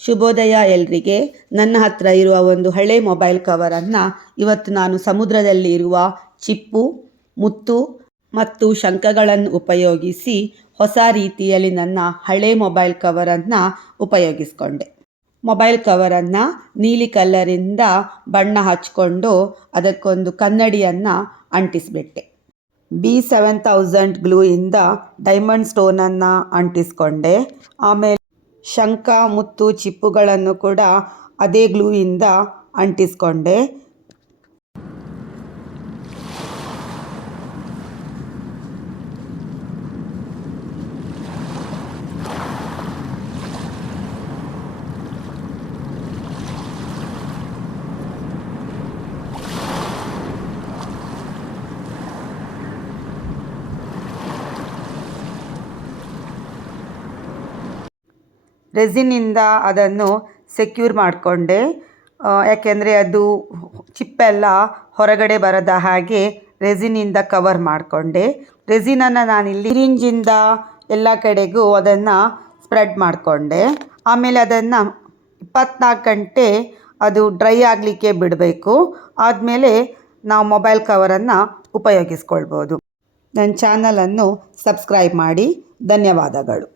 ಶುಭೋದಯ ಎಲ್ರಿಗೆ. ನನ್ನ ಹತ್ರ ಇರುವ ಒಂದು ಹಳೆ ಮೊಬೈಲ್ ಕವರನ್ನು ಇವತ್ತು ನಾನು ಸಮುದ್ರದಲ್ಲಿ ಇರುವ ಚಿಪ್ಪು, ಮುತ್ತು ಮತ್ತು ಶಂಖಗಳನ್ನು ಉಪಯೋಗಿಸಿ ಹೊಸ ರೀತಿಯಲ್ಲಿ ನನ್ನ ಹಳೆ ಮೊಬೈಲ್ ಕವರನ್ನು ಉಪಯೋಗಿಸ್ಕೊಂಡೆ. ಮೊಬೈಲ್ ಕವರನ್ನು ನೀಲಿ ಕಲರಿಂದ ಬಣ್ಣ ಹಚ್ಕೊಂಡು ಅದಕ್ಕೊಂದು ಕನ್ನಡಿಯನ್ನು ಅಂಟಿಸಿಬಿಟ್ಟೆ. B7000 ಗ್ಲೂಯಿಂದ diamond ಸ್ಟೋನನ್ನು ಅಂಟಿಸ್ಕೊಂಡೆ. ಆಮೇಲೆ ಶಂಖ, ಮುತ್ತು, ಚಿಪ್ಪುಗಳನ್ನು ಕೂಡ ಅದೇ ಗ್ಲೂಯಿಂದ ಅಂಟಿಸ್ಕೊಂಡೆ. ರೆಸಿನಿಂದ ಅದನ್ನು ಸೆಕ್ಯೂರ್ ಮಾಡಿಕೊಂಡೆ. ಯಾಕೆಂದರೆ ಅದು ಚಿಪ್ಪೆಲ್ಲ ಹೊರಗಡೆ ಬರದ ಹಾಗೆ ರೆಸಿನಿಂದ ಕವರ್ ಮಾಡಿಕೊಂಡೆ. ರೆಸಿನನ್ನು ನಾನಿಲ್ಲಿ ಸಿರಿಂಜಿಂದ ಎಲ್ಲ ಕಡೆಗೂ ಅದನ್ನು ಸ್ಪ್ರೆಡ್ ಮಾಡಿಕೊಂಡೆ. ಆಮೇಲೆ ಅದನ್ನು 24 ಗಂಟೆ ಅದು ಡ್ರೈ ಆಗಲಿಕ್ಕೆ ಬಿಡಬೇಕು. ಆದಮೇಲೆ ನಾವು ಮೊಬೈಲ್ ಕವರನ್ನು ಉಪಯೋಗಿಸ್ಕೊಳ್ಬೋದು. ನನ್ನ ಚಾನಲನ್ನು ಸಬ್ಸ್ಕ್ರೈಬ್ ಮಾಡಿ. ಧನ್ಯವಾದಗಳು.